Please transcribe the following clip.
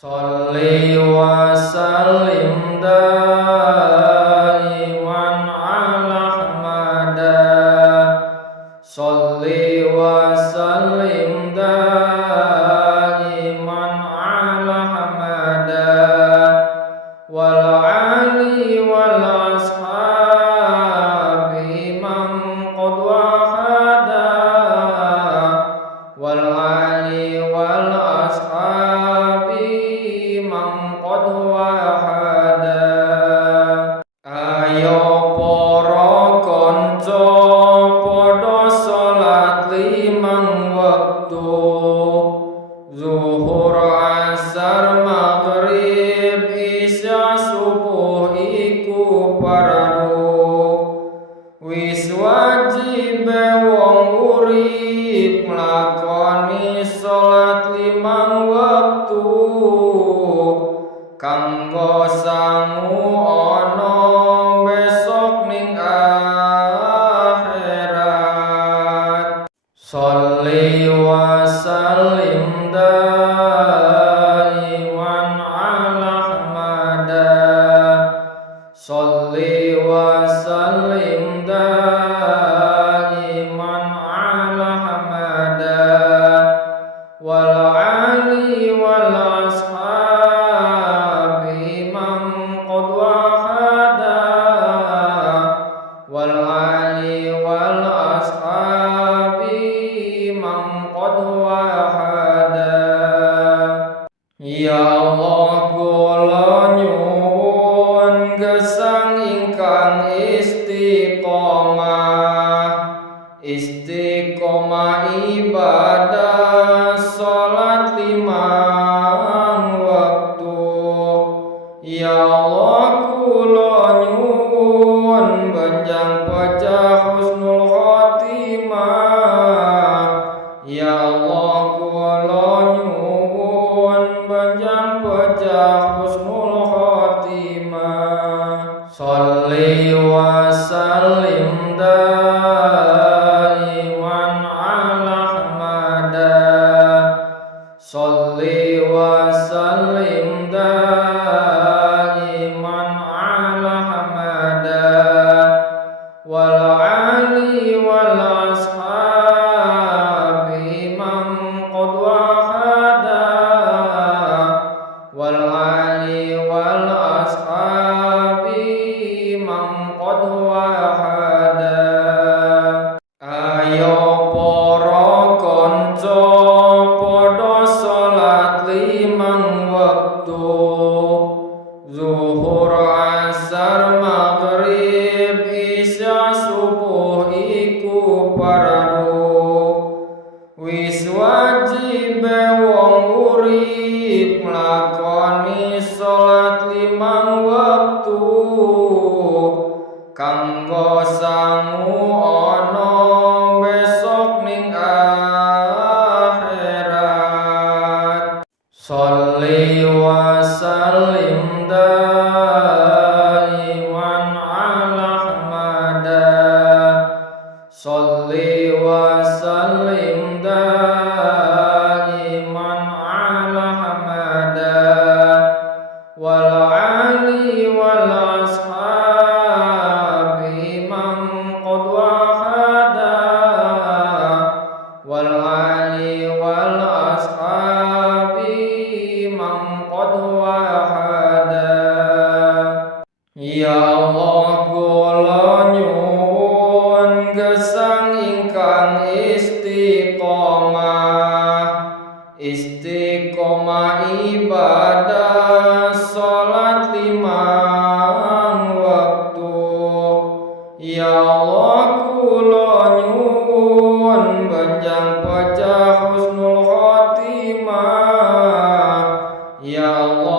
Sholli wa sallim daiman ala Ahmada. Sholli wa sallim daiman ala Ahmada. Wal ali wal ashabi man qad wahada. Wal ali wal ashabi man qad wahada. Ayo para kanca padha salat limang wektu, zuhur, asar, maghrib, isya, subuh iku fardu. Wis wajib wong urip nglakoni salat limang wektu, kanggo sangu ana besok ning akhirat. Sholli wa sallim daiman ala Ahmada. Sholli wa sallim daiman ala Ahmada. Wal ali wal ashabi man qad wahada. Wal ali wal ashabi man qad wahada. Ya Allah, kula nyuwun gesang ingkang istiqomah ibadah salat limang waktu. Ya Allah, kula nyuwun benjang pecah husnul khotimah. Ya Allah, kula nyuwun benjang pecah husnul khotimah. Sholli wa sallim daiman ala Ahmada. Sholli wa sallim daiman ala Ahmada. Wal ali wal ashabi man qad wahada. Wal ali wal ashabi man qad wahada. Ayo para kanca padha salat limang wektu, zuhur, asar, maghrib, isya, subuh iku fardu. Wis wajib wong urip nglakoni salat limang wektu, kanggo sangu ana besok ning akhirat. Sholli wa sallim daiman ala Ahmada. Sholli wa sallim daiman ala Ahmada. Wal ali wal ashabi man qad wahada. Wal ali wal ashabi man qad wahada. Ya Allah, kula nyuwun gesang ingkang istiqomah ibadah salat limang waktu. Ya Allah, kula nyuwun benjang pecah husnul khotimah. Ya Allah,